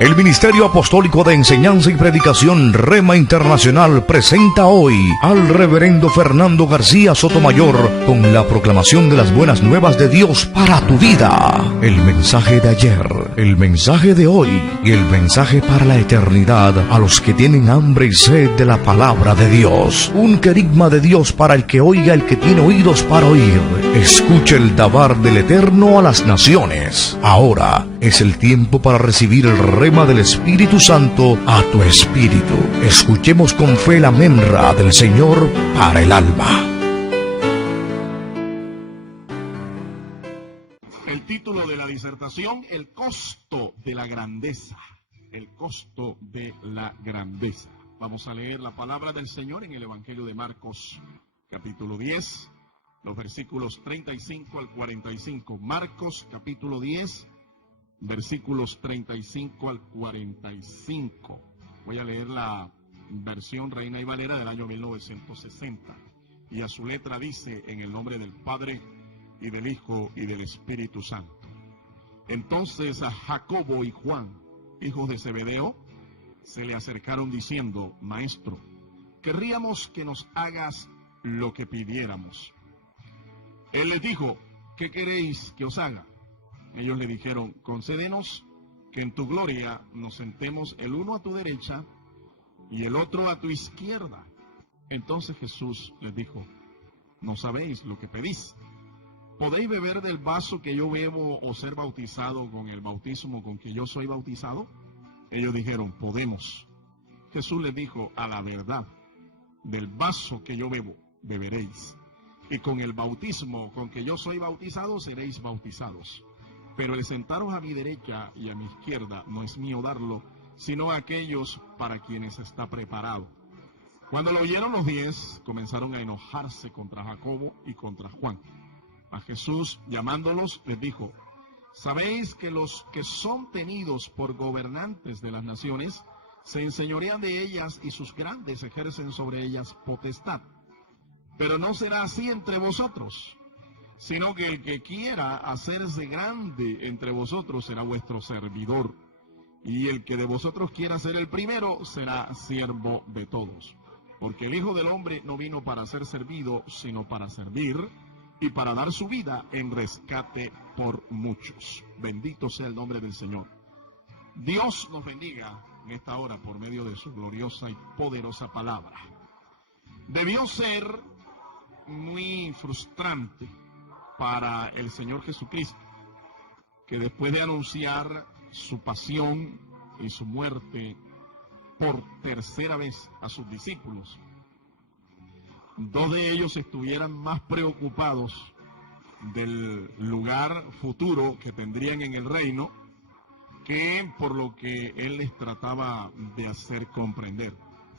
El Ministerio Apostólico de Enseñanza y Predicación Rema Internacional presenta hoy al Reverendo Fernando García Sotomayor con la proclamación de las buenas nuevas de Dios para tu vida. El mensaje de ayer, el mensaje de hoy y el mensaje para la eternidad a los que tienen hambre y sed de la palabra de Dios. Un querigma de Dios para el que oiga, el que tiene oídos para oír. Escuche el dabar del Eterno a las naciones. Ahora es el tiempo para recibir el rema del Espíritu Santo a tu espíritu. Escuchemos con fe la memra del Señor para el alma. El título de la disertación: el costo de la grandeza. El costo de la grandeza. Vamos a leer la palabra del Señor en el Evangelio de Marcos, capítulo 10, los versículos 35 al 45. Marcos, capítulo 10, versículos 35 al 45. Voy a leer la versión Reina y Valera del año 1960. Y a su letra dice: en el nombre del Padre, y del Hijo, y del Espíritu Santo. Entonces a Jacobo y Juan, hijos de Zebedeo, se le acercaron diciendo: Maestro, querríamos que nos hagas lo que pidiéramos. Él les dijo: ¿qué queréis que os haga? Ellos le dijeron: concédenos que en tu gloria nos sentemos el uno a tu derecha y el otro a tu izquierda. Entonces Jesús les dijo: no sabéis lo que pedís. ¿Podéis beber del vaso que yo bebo o ser bautizado con el bautismo con que yo soy bautizado? Ellos dijeron: podemos. Jesús les dijo: a la verdad, del vaso que yo bebo, beberéis, y con el bautismo con que yo soy bautizado, seréis bautizados. Pero el sentaros a mi derecha y a mi izquierda no es mío darlo, sino a aquellos para quienes está preparado. Cuando lo oyeron los 10, comenzaron a enojarse contra Jacobo y contra Juan. A Jesús, llamándolos, les dijo: sabéis que los que son tenidos por gobernantes de las naciones se enseñorean de ellas, y sus grandes ejercen sobre ellas potestad. Pero no será así entre vosotros, sino que el que quiera hacerse grande entre vosotros será vuestro servidor, y el que de vosotros quiera ser el primero será siervo de todos. Porque el Hijo del Hombre no vino para ser servido, sino para servir, y para dar su vida en rescate por muchos. Bendito sea el nombre del Señor. Dios nos bendiga en esta hora por medio de su gloriosa y poderosa palabra. Debió ser muy frustrante para el Señor Jesucristo, que después de anunciar su pasión y su muerte por tercera vez a sus discípulos, 2 de ellos estuvieran más preocupados del lugar futuro que tendrían en el reino que por lo que Él les trataba de hacer comprender.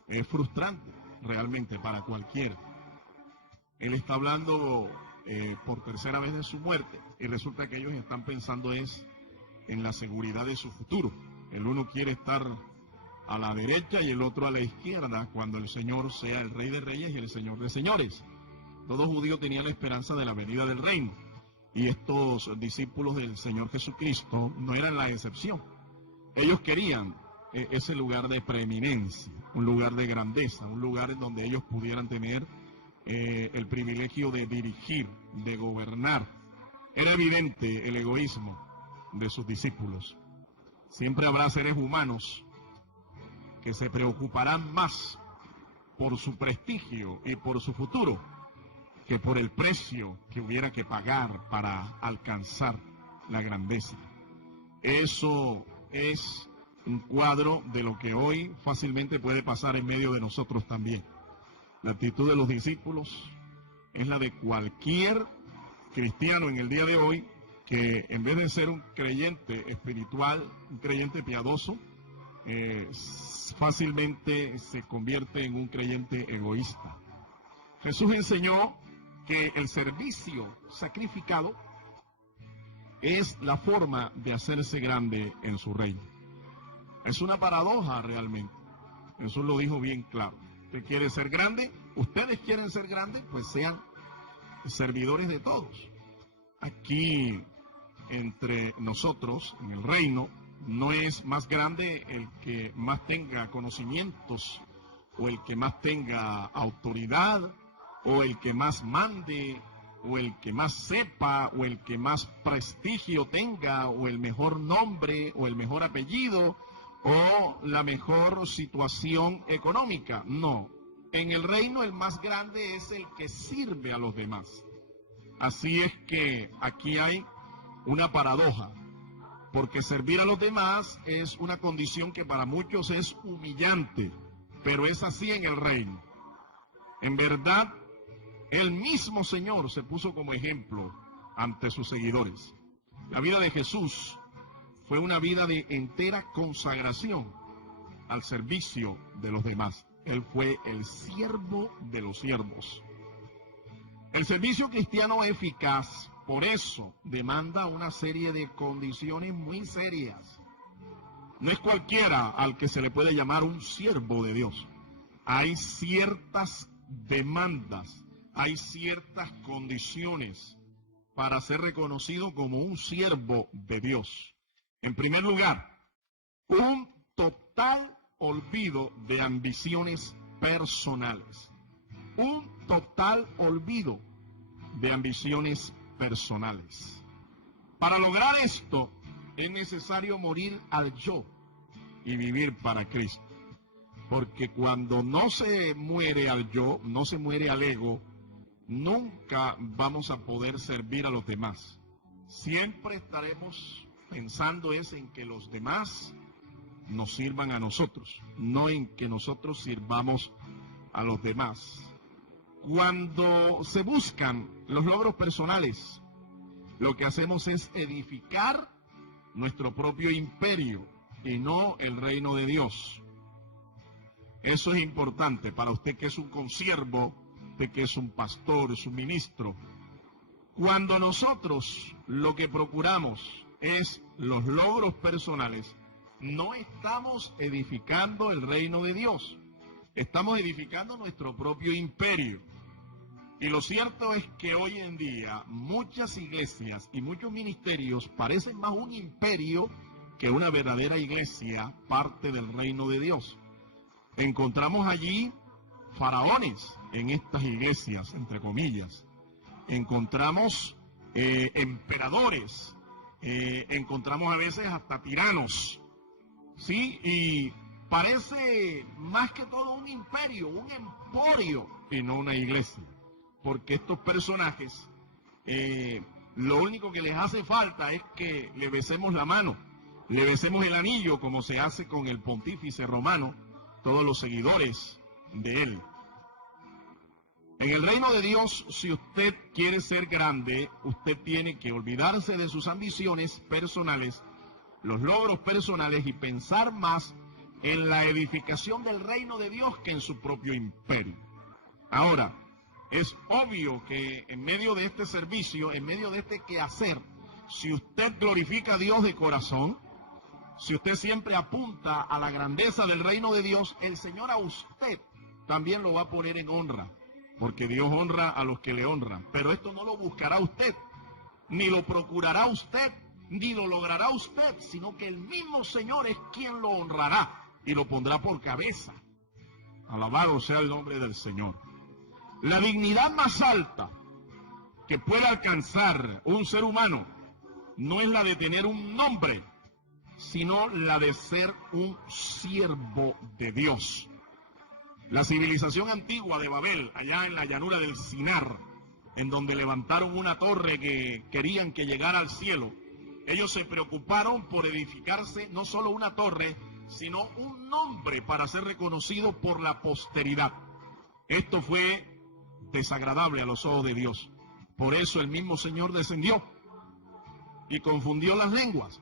Es frustrante realmente para cualquiera. Él está hablando por tercera vez de su muerte, y resulta que ellos están pensando es en la seguridad de su futuro. El uno quiere estar a la derecha y el otro a la izquierda cuando el Señor sea el Rey de Reyes y el Señor de Señores. Todo judío tenía la esperanza de la venida del reino, y estos discípulos del Señor Jesucristo no eran la excepción. Ellos querían ese lugar de preeminencia, un lugar de grandeza, un lugar en donde ellos pudieran tener el privilegio de dirigir, de gobernar. Era evidente el egoísmo de sus discípulos. Siempre habrá seres humanos que se preocuparán más por su prestigio y por su futuro que por el precio que hubiera que pagar para alcanzar la grandeza. Eso es un cuadro de lo que hoy fácilmente puede pasar en medio de nosotros también. La actitud de los discípulos es la de cualquier cristiano en el día de hoy que, en vez de ser un creyente espiritual, un creyente piadoso, fácilmente se convierte en un creyente egoísta. Jesús enseñó que el servicio sacrificado es la forma de hacerse grande en su reino. Es una paradoja realmente. Jesús lo dijo bien claro. ¿Usted quiere ser grande? ¿Ustedes quieren ser grandes? Pues sean servidores de todos. Aquí, entre nosotros, en el reino, No es más grande el que más tenga conocimientos, o el que más tenga autoridad, o el que más mande, o el que más sepa, o el que más prestigio tenga, o el mejor nombre, o el mejor apellido, o la mejor situación económica. No, en el reino el más grande es el que sirve a los demás. Así es que aquí hay una paradoja, porque servir a los demás es una condición que para muchos es humillante, pero es así en el reino. En verdad, el mismo Señor se puso como ejemplo ante sus seguidores. La vida de Jesús fue una vida de entera consagración al servicio de los demás. Él fue el siervo de los siervos. El servicio cristiano eficaz, por eso, demanda una serie de condiciones muy serias. No es cualquiera al que se le puede llamar un siervo de Dios. Hay ciertas demandas, hay ciertas condiciones para ser reconocido como un siervo de Dios. En primer lugar, un total olvido de ambiciones personales. Un total olvido de ambiciones personales. Para lograr esto, es necesario morir al yo y vivir para Cristo. Porque cuando no se muere al yo, no se muere al ego, nunca vamos a poder servir a los demás. Siempre estaremos pensando en que los demás nos sirvan a nosotros, no en que nosotros sirvamos a los demás. Cuando se buscan los logros personales, lo que hacemos es edificar nuestro propio imperio y no el reino de Dios. Eso es importante para usted que es un consiervo, usted que es un pastor, es un ministro. Cuando nosotros lo que procuramos es los logros personales, no estamos edificando el reino de Dios, estamos edificando nuestro propio imperio. Y lo cierto es que hoy en día muchas iglesias y muchos ministerios parecen más un imperio que una verdadera iglesia, parte del reino de Dios. Encontramos allí faraones en estas iglesias, entre comillas. Encontramos emperadores, encontramos a veces hasta tiranos, ¿sí? Y parece más que todo un imperio, un emporio, y no una iglesia. Porque estos personajes, lo único que les hace falta es que le besemos la mano, le besemos el anillo, como se hace con el pontífice romano, todos los seguidores de él. En el reino de Dios, si usted quiere ser grande, usted tiene que olvidarse de sus ambiciones personales, los logros personales, y pensar más en la edificación del reino de Dios que en su propio imperio. Ahora, es obvio que en medio de este servicio, en medio de este quehacer, si usted glorifica a Dios de corazón, si usted siempre apunta a la grandeza del reino de Dios, el Señor a usted también lo va a poner en honra, porque Dios honra a los que le honran. Pero esto no lo buscará usted, ni lo procurará usted, ni lo logrará usted, sino que el mismo Señor es quien lo honrará y lo pondrá por cabeza. Alabado sea el nombre del Señor. La dignidad más alta que pueda alcanzar un ser humano no es la de tener un nombre, sino la de ser un siervo de Dios. La civilización antigua de Babel, allá en la llanura del Sinar, en donde levantaron una torre que querían que llegara al cielo, ellos se preocuparon por edificarse no solo una torre, sino un nombre para ser reconocido por la posteridad. Esto fue desagradable a los ojos de Dios. Por eso el mismo Señor descendió y confundió las lenguas.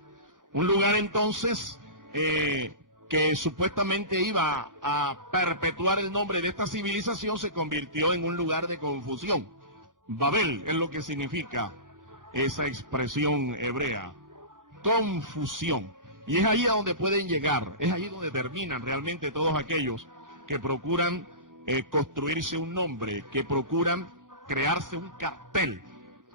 Un lugar entonces que supuestamente iba a perpetuar el nombre de esta civilización se convirtió en un lugar de confusión. Babel es lo que significa esa expresión hebrea, confusión. Y es ahí a donde pueden llegar, es ahí donde terminan realmente todos aquellos que procuran construirse un nombre, que procuran crearse un cartel.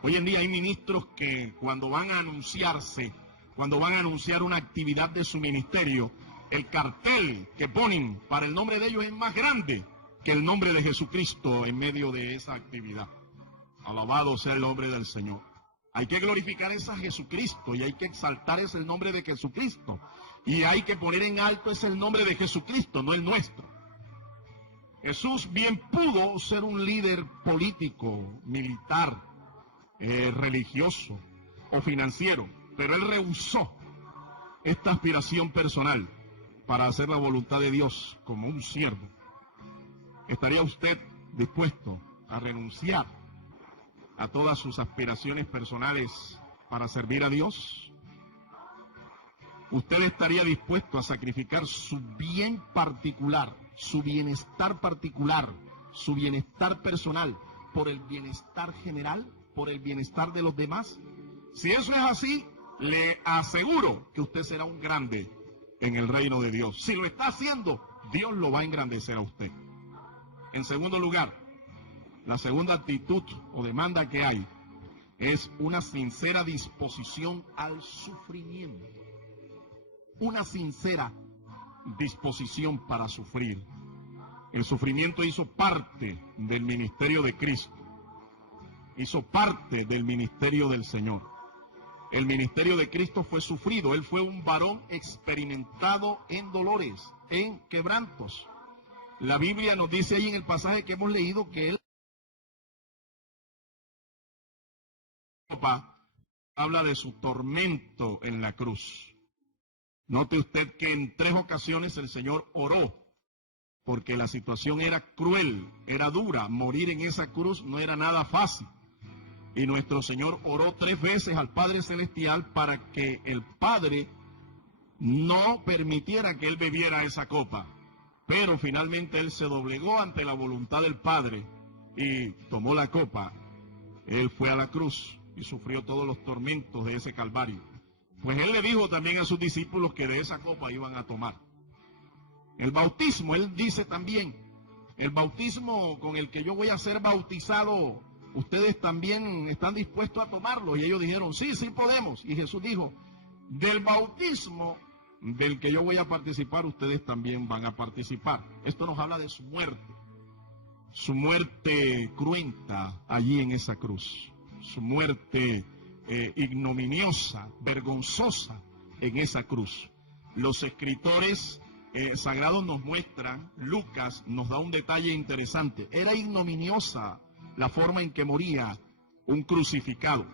Hoy en día hay ministros que cuando van a anunciarse cuando van a anunciar una actividad de su ministerio, el cartel que ponen para el nombre de ellos es más grande que el nombre de Jesucristo en medio de esa actividad. Alabado sea el nombre del Señor. Hay que glorificar a Jesucristo y hay que exaltar ese el nombre de Jesucristo. Y hay que poner en alto ese el nombre de Jesucristo, no el nuestro. Jesús bien pudo ser un líder político, militar, religioso o financiero, pero él rehusó esta aspiración personal para hacer la voluntad de Dios como un siervo. ¿Estaría usted dispuesto a renunciar a todas sus aspiraciones personales para servir a Dios? ¿Usted estaría dispuesto a sacrificar su bien particular, su bienestar particular, su bienestar personal, por el bienestar general, por el bienestar de los demás? Si eso es así, le aseguro que usted será un grande en el reino de Dios. Si lo está haciendo, Dios lo va a engrandecer a usted. En segundo lugar, la segunda actitud o demanda que hay es una sincera disposición al sufrimiento. Una sincera disposición para sufrir. El sufrimiento hizo parte del ministerio de Cristo. Hizo parte del ministerio del Señor. El ministerio de Cristo fue sufrido. Él fue un varón experimentado en dolores, en quebrantos. La Biblia nos dice ahí en el pasaje que hemos leído que él habla de su tormento en la cruz. Note usted que en 3 ocasiones el Señor oró, porque la situación era cruel, era dura. Morir en esa cruz no era nada fácil. Y nuestro Señor oró 3 veces al Padre Celestial para que el Padre no permitiera que Él bebiera esa copa. Pero finalmente Él se doblegó ante la voluntad del Padre y tomó la copa. Él fue a la cruz y sufrió todos los tormentos de ese Calvario. Pues Él le dijo también a sus discípulos que de esa copa iban a tomar. El bautismo, Él dice también, el bautismo con el que yo voy a ser bautizado, ustedes también están dispuestos a tomarlo. Y ellos dijeron, sí, sí podemos. Y Jesús dijo, del bautismo del que yo voy a participar, ustedes también van a participar. Esto nos habla de su muerte cruenta allí en esa cruz, su muerte ignominiosa, vergonzosa en esa cruz. Los escritores sagrados nos muestran, Lucas nos da un detalle interesante. Era ignominiosa la forma en que moría un crucificado.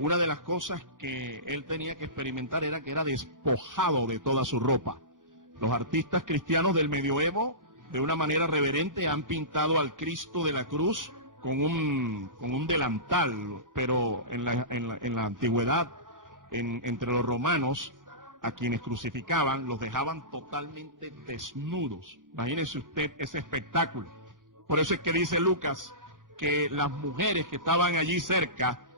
Una de las cosas que él tenía que experimentar era que era despojado de toda su ropa. Los artistas cristianos del medioevo, de una manera reverente, han pintado al Cristo de la cruz con un delantal, pero en la antigüedad, entre los romanos, a quienes crucificaban, los dejaban totalmente desnudos. Imagínese usted ese espectáculo. Por eso es que dice Lucas que las mujeres que estaban allí cerca,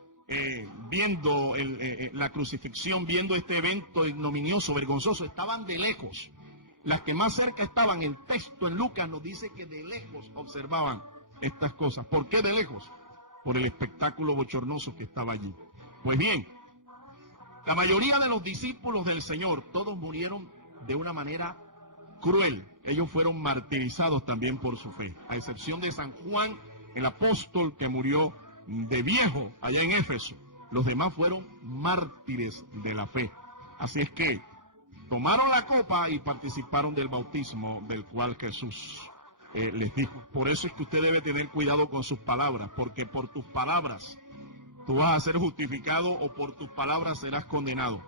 viendo la crucifixión, viendo este evento ignominioso, vergonzoso, estaban de lejos. Las que más cerca estaban, el texto en Lucas nos dice que de lejos observaban estas cosas. ¿Por qué de lejos? Por el espectáculo bochornoso que estaba allí. Pues bien, la mayoría de los discípulos del Señor, todos murieron de una manera cruel. Ellos fueron martirizados también por su fe, a excepción de San Juan, el apóstol, que murió de viejo allá en Éfeso. Los demás fueron mártires de la fe. Así es que tomaron la copa y participaron del bautismo del cual Jesús les dijo. Por eso es que usted debe tener cuidado con sus palabras, porque por tus palabras tú vas a ser justificado o por tus palabras serás condenado.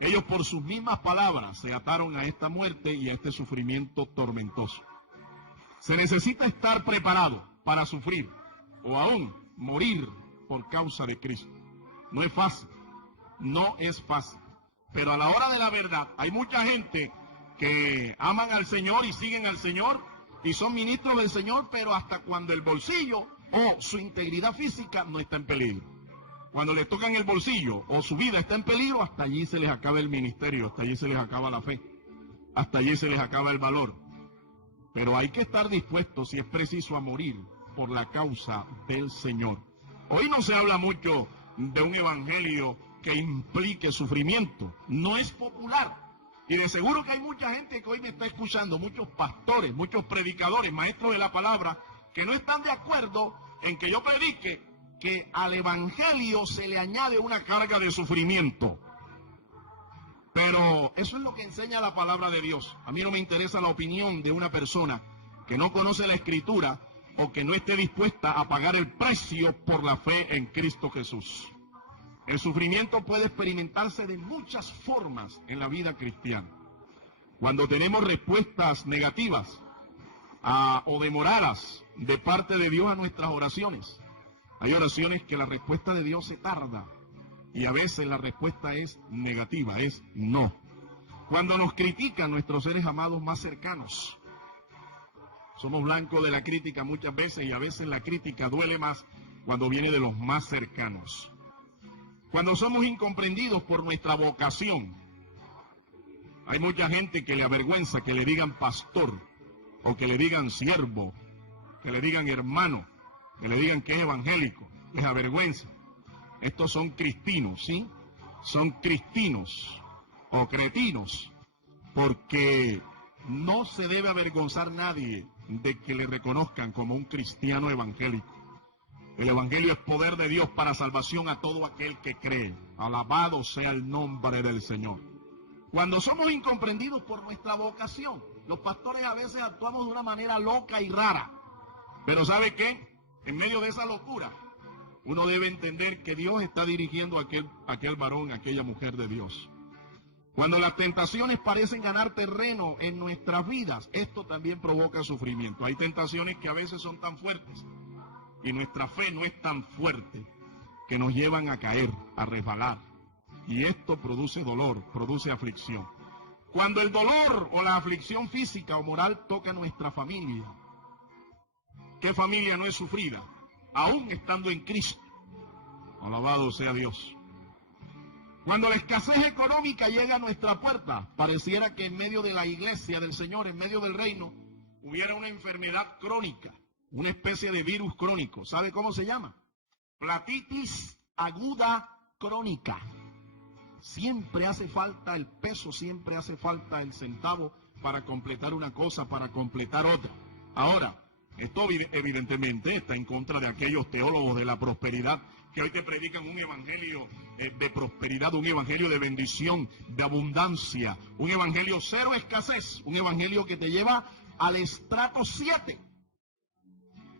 Ellos por sus mismas palabras se ataron a esta muerte y a este sufrimiento tormentoso. Se necesita estar preparado para sufrir o aún morir por causa de Cristo. No es fácil, no es fácil. Pero a la hora de la verdad hay mucha gente que aman al Señor y siguen al Señor y son ministros del Señor, pero hasta cuando el bolsillo o su integridad física no está en peligro. Cuando les tocan el bolsillo o su vida está en peligro, hasta allí se les acaba el ministerio, hasta allí se les acaba la fe, hasta allí se les acaba el valor. Pero hay que estar dispuestos, si es preciso, a morir por la causa del Señor. Hoy no se habla mucho de un evangelio que implique sufrimiento. No es popular. Y de seguro que hay mucha gente que hoy me está escuchando, muchos pastores, muchos predicadores, maestros de la palabra, que no están de acuerdo en que yo predique que al evangelio se le añade una carga de sufrimiento. Pero eso es lo que enseña la palabra de Dios. A mí no me interesa la opinión de una persona que no conoce la Escritura o que no esté dispuesta a pagar el precio por la fe en Cristo Jesús. El sufrimiento puede experimentarse de muchas formas en la vida cristiana. Cuando tenemos respuestas negativas o demoradas de parte de Dios a nuestras oraciones. Hay oraciones que la respuesta de Dios se tarda y a veces la respuesta es negativa, es no. Cuando nos critican nuestros seres amados más cercanos, somos blancos de la crítica muchas veces y a veces la crítica duele más cuando viene de los más cercanos. Cuando somos incomprendidos por nuestra vocación, hay mucha gente que le avergüenza que le digan pastor, o que le digan siervo, que le digan hermano, que le digan que es evangélico, les avergüenza. Estos son cristinos, ¿sí? Son cristinos o cretinos, porque no se debe avergonzar nadie de que le reconozcan como un cristiano evangélico. El evangelio es poder de Dios para salvación a todo aquel que cree. Alabado sea el nombre del Señor. Cuando somos incomprendidos por nuestra vocación, los pastores a veces actuamos de una manera loca y rara. Pero ¿sabe qué? En medio de esa locura, uno debe entender que Dios está dirigiendo a aquel varón, a aquella mujer de Dios. Cuando las tentaciones parecen ganar terreno en nuestras vidas, esto también provoca sufrimiento. Hay tentaciones que a veces son tan fuertes y nuestra fe no es tan fuerte que nos llevan a caer, a resbalar. Y esto produce dolor, produce aflicción. Cuando el dolor o la aflicción física o moral toca a nuestra familia, ¿qué familia no es sufrida? Aún estando en Cristo. Alabado sea Dios. Cuando la escasez económica llega a nuestra puerta, pareciera que en medio de la iglesia del Señor, en medio del reino, hubiera una enfermedad crónica, una especie de virus crónico. ¿Sabe cómo se llama? Platitis aguda crónica. Siempre hace falta el peso, siempre hace falta el centavo para completar una cosa, para completar otra. Ahora, esto evidentemente está en contra de aquellos teólogos de la prosperidad que hoy te predican un evangelio de prosperidad, un evangelio de bendición, de abundancia, un evangelio cero escasez, un evangelio que te lleva al estrato 7.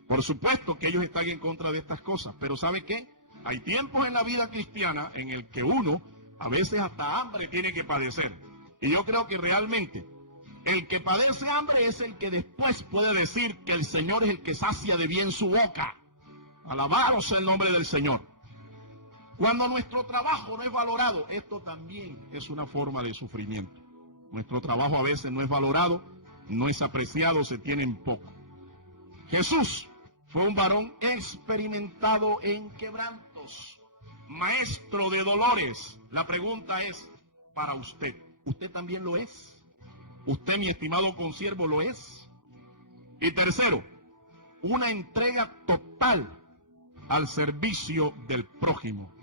Por supuesto que ellos están en contra de estas cosas, pero ¿sabe qué? Hay tiempos en la vida cristiana en el que uno a veces hasta hambre tiene que padecer. Y yo creo que realmente el que padece hambre es el que después puede decir que el Señor es el que sacia de bien su boca. Alabado sea el nombre del Señor. Cuando nuestro trabajo no es valorado, esto también es una forma de sufrimiento. Nuestro trabajo a veces no es valorado, no es apreciado, se tiene en poco. Jesús fue un varón experimentado en quebrantos, maestro de dolores. La pregunta es para usted. ¿Usted también lo es? ¿Usted, mi estimado consiervo, lo es? Y tercero, una entrega total al servicio del prójimo.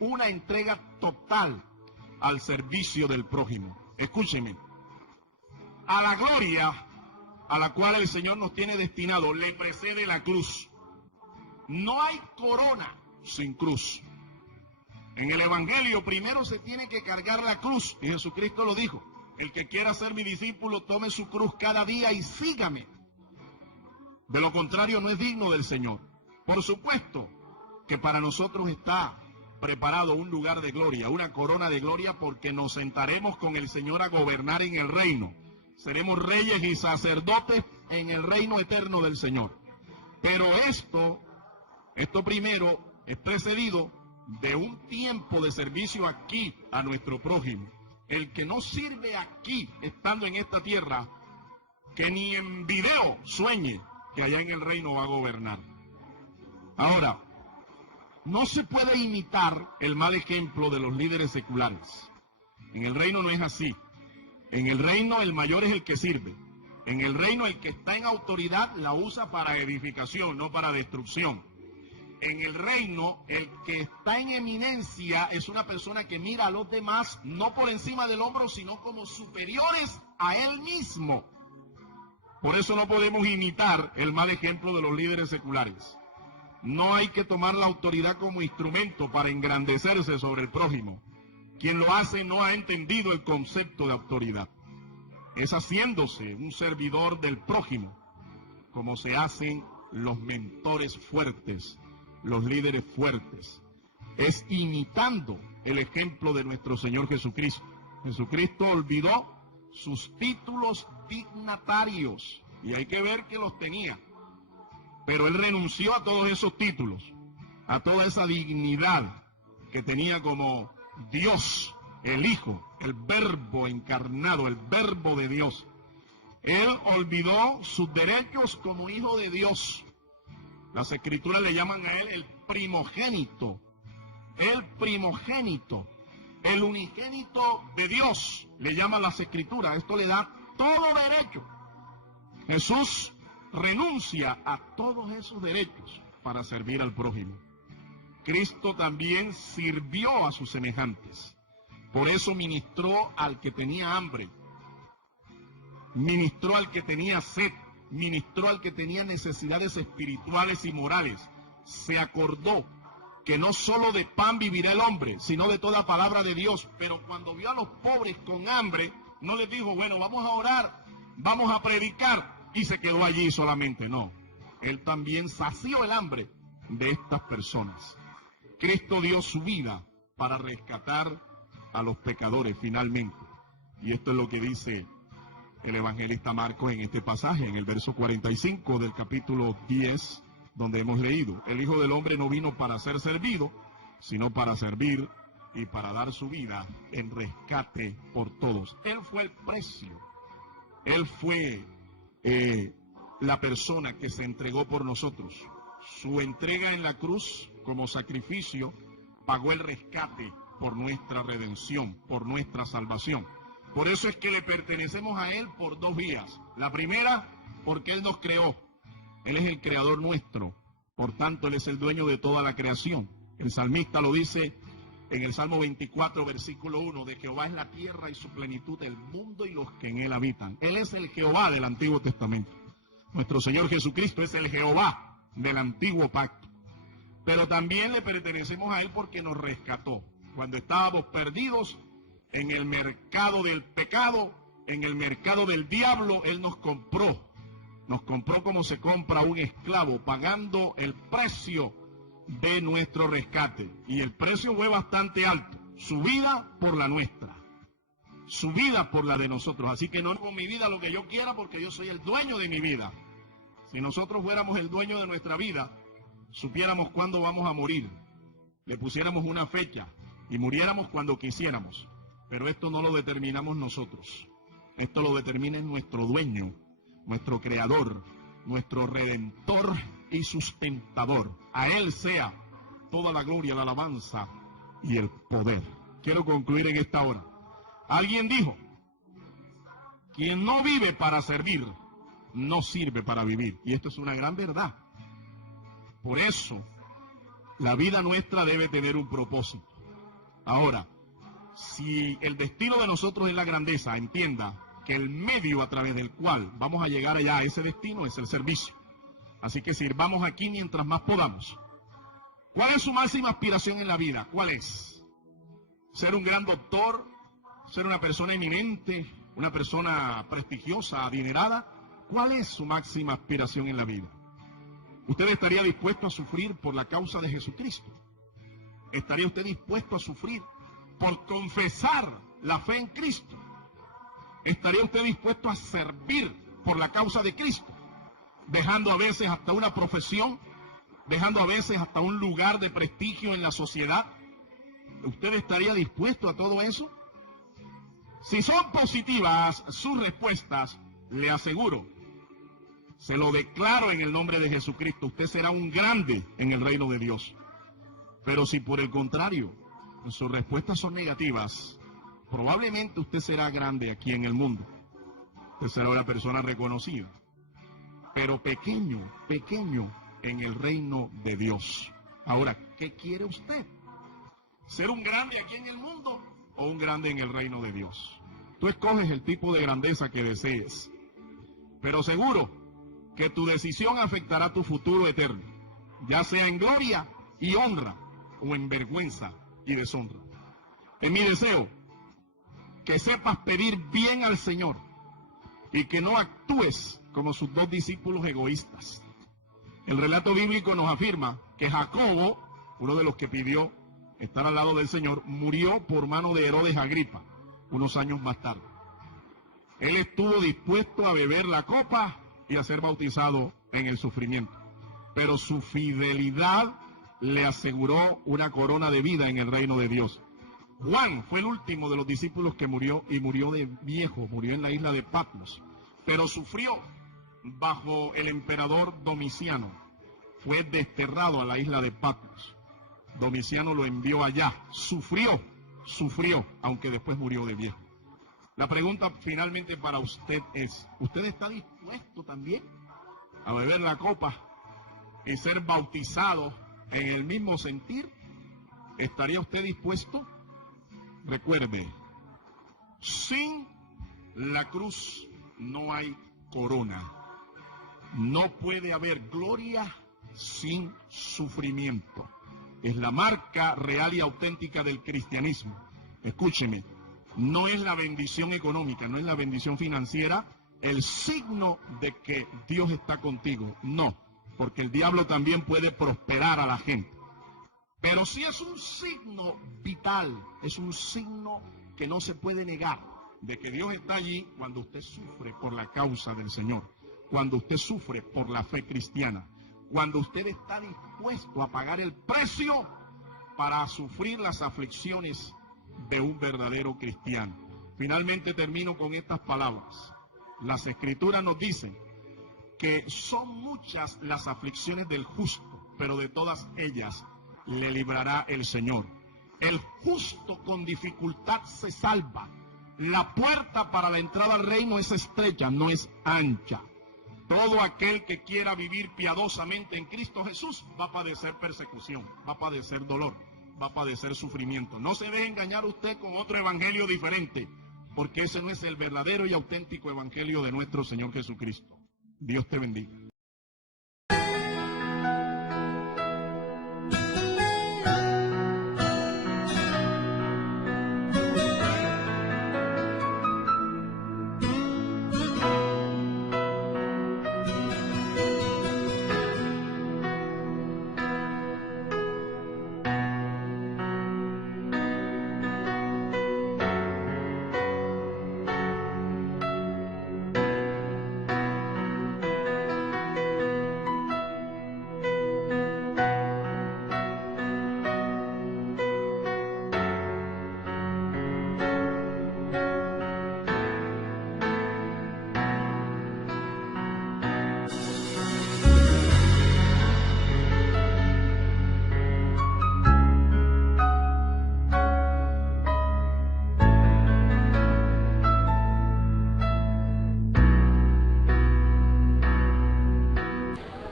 Una entrega total al servicio del prójimo. Escúcheme. A la gloria a la cual el Señor nos tiene destinado le precede la cruz. No hay corona sin cruz. En el Evangelio primero se tiene que cargar la cruz, y Jesucristo lo dijo. El que quiera ser mi discípulo, tome su cruz cada día y sígame. De lo contrario, no es digno del Señor. Por supuesto que para nosotros está preparado un lugar de gloria, una corona de gloria, porque nos sentaremos con el Señor a gobernar en el reino. Seremos reyes y sacerdotes en el reino eterno del Señor. Pero esto primero es precedido de un tiempo de servicio aquí a nuestro prójimo. El que no sirve aquí, estando en esta tierra, que ni en video sueñe que allá en el reino va a gobernar. Ahora, no se puede imitar el mal ejemplo de los líderes seculares. En el reino no es así. En el reino el mayor es el que sirve. En el reino el que está en autoridad la usa para edificación, no para destrucción. en el reino, el que está en eminencia es una persona que mira a los demás no por encima del hombro, sino como superiores a él mismo. Por eso no podemos imitar el mal ejemplo de los líderes seculares. No hay que tomar la autoridad como instrumento para engrandecerse sobre el prójimo. Quien lo hace no ha entendido el concepto de autoridad. Es haciéndose un servidor del prójimo, como se hacen los mentores fuertes, los líderes fuertes. Es imitando el ejemplo de nuestro Señor Jesucristo. Jesucristo olvidó sus títulos dignatarios, y hay que ver que los tenía. Pero él renunció a todos esos títulos, a toda esa dignidad que tenía como Dios, el Hijo, el Verbo encarnado, el Verbo de Dios. Él olvidó sus derechos como Hijo de Dios. Las Escrituras le llaman a él el primogénito, el unigénito de Dios, le llaman las Escrituras. Esto le da todo derecho. Jesús renuncia a todos esos derechos para servir al prójimo. Cristo también sirvió a sus semejantes. Por eso ministró al que tenía hambre, ministró al que tenía sed, ministró al que tenía necesidades espirituales y morales. Se acordó que no solo de pan vivirá el hombre, sino de toda palabra de Dios. Pero cuando vio a los pobres con hambre, no les dijo, bueno, vamos a orar, vamos a predicar, y se quedó allí solamente. No, él también sació el hambre de estas personas. Cristo dio su vida para rescatar a los pecadores finalmente. Y esto es lo que dice el evangelista Marcos en este pasaje, en el verso 45 del capítulo 10, donde hemos leído: el Hijo del Hombre no vino para ser servido, sino para servir y para dar su vida en rescate por todos. Él fue el precio. Él fue la persona que se entregó por nosotros. Su entrega en la cruz como sacrificio pagó el rescate por nuestra redención, por nuestra salvación. Por eso es que le pertenecemos a Él por dos vías. La primera, porque Él nos creó. Él es el creador nuestro. Por tanto, Él es el dueño de toda la creación. El salmista lo dice en el Salmo 24, versículo 1, de Jehová es la tierra y su plenitud, el mundo y los que en él habitan. Él es el Jehová del Antiguo Testamento. Nuestro Señor Jesucristo es el Jehová del Antiguo Pacto. Pero también le pertenecemos a Él porque nos rescató. Cuando estábamos perdidos en el mercado del pecado, en el mercado del diablo, Él nos compró. Nos compró como se compra un esclavo, pagando el precio de nuestro rescate. Y el precio fue bastante alto. Su vida por la nuestra. Su vida por la de nosotros. Así que no hago mi vida lo que yo quiera, porque yo soy el dueño de mi vida. Si nosotros fuéramos el dueño de nuestra vida, supiéramos cuándo vamos a morir, le pusiéramos una fecha y muriéramos cuando quisiéramos. Pero esto no lo determinamos nosotros. Esto lo determina nuestro dueño, nuestro creador, nuestro redentor y sustentador. A Él sea toda la gloria, la alabanza y el poder. Quiero concluir en esta hora. Alguien dijo: quien no vive para servir, no sirve para vivir. Y esto es una gran verdad. Por eso, la vida nuestra debe tener un propósito. Ahora, si el destino de nosotros es la grandeza, entienda que el medio a través del cual vamos a llegar allá a ese destino es el servicio. Así que sirvamos aquí mientras más podamos. ¿Cuál es su máxima aspiración en la vida? ¿Cuál es? ¿Ser un gran doctor? ¿Ser una persona eminente? ¿Una persona prestigiosa, adinerada? ¿Cuál es su máxima aspiración en la vida? ¿Usted estaría dispuesto a sufrir por la causa de Jesucristo? ¿Estaría usted dispuesto a sufrir por confesar la fe en Cristo? ¿Estaría usted dispuesto a servir por la causa de Cristo? Dejando a veces hasta una profesión, dejando a veces hasta un lugar de prestigio en la sociedad. ¿Usted estaría dispuesto a todo eso? Si son positivas sus respuestas, le aseguro, se lo declaro en el nombre de Jesucristo, usted será un grande en el reino de Dios. Pero si por el contrario sus respuestas son negativas, probablemente usted será grande aquí en el mundo. Usted será una persona reconocida, pero pequeño en el reino de Dios. Ahora, ¿qué quiere usted? ¿Ser un grande aquí en el mundo o un grande en el reino de Dios? Tú escoges el tipo de grandeza que desees, pero seguro que tu decisión afectará tu futuro eterno, ya sea en gloria y honra o en vergüenza y deshonra. Es mi deseo que sepas pedir bien al Señor y que no actúes como sus dos discípulos egoístas. El relato bíblico nos afirma que Jacobo, uno de los que pidió estar al lado del Señor, murió por mano de Herodes Agripa unos años más tarde. Él estuvo dispuesto a beber la copa y a ser bautizado en el sufrimiento, pero su fidelidad le aseguró una corona de vida en el reino de Dios. Juan fue el último de los discípulos que murió, y murió de viejo, murió en la isla de Patmos, pero sufrió bajo el emperador Domiciano. Fue desterrado a la isla de Patmos. Domiciano lo envió allá. Sufrió, aunque después murió de viejo. La pregunta finalmente para usted es, ¿usted está dispuesto también a beber la copa y ser bautizado en el mismo sentir? ¿Estaría usted dispuesto? Recuerde, sin la cruz no hay corona. No puede haber gloria sin sufrimiento. Es la marca real y auténtica del cristianismo. Escúcheme, no es la bendición económica, no es la bendición financiera el signo de que Dios está contigo. No, porque el diablo también puede prosperar a la gente. Pero sí es un signo vital, es un signo que no se puede negar, de que Dios está allí cuando usted sufre por la causa del Señor, cuando usted sufre por la fe cristiana, cuando usted está dispuesto a pagar el precio para sufrir las aflicciones de un verdadero cristiano. Finalmente termino con estas palabras. Las Escrituras nos dicen que son muchas las aflicciones del justo, pero de todas ellas le librará el Señor. El justo con dificultad se salva. La puerta para la entrada al reino es estrecha, no es ancha. Todo aquel que quiera vivir piadosamente en Cristo Jesús va a padecer persecución, va a padecer dolor, va a padecer sufrimiento. No se deje engañar usted con otro evangelio diferente, porque ese no es el verdadero y auténtico evangelio de nuestro Señor Jesucristo. Dios te bendiga.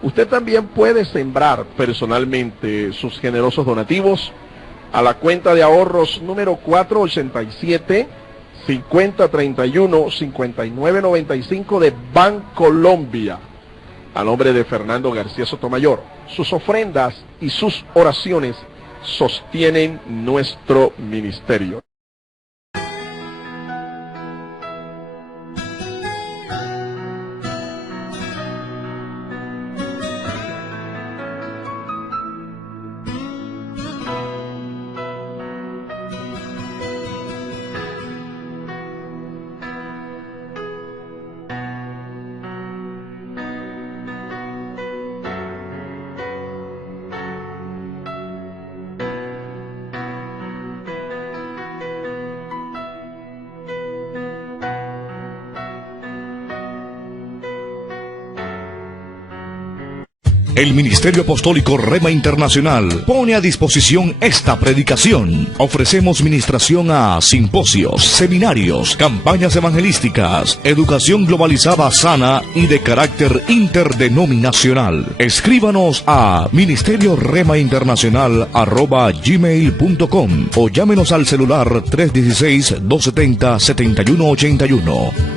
Usted también puede sembrar personalmente sus generosos donativos a la cuenta de ahorros número 487-5031-5995 de Bancolombia, a nombre de Fernando García Sotomayor. Sus ofrendas y sus oraciones sostienen nuestro ministerio. El Ministerio Apostólico Rema Internacional pone a disposición esta predicación. Ofrecemos ministración a simposios, seminarios, campañas evangelísticas, educación globalizada sana y de carácter interdenominacional. Escríbanos a ministerioremainternacional@gmail.com o llámenos al celular 316-270-7181.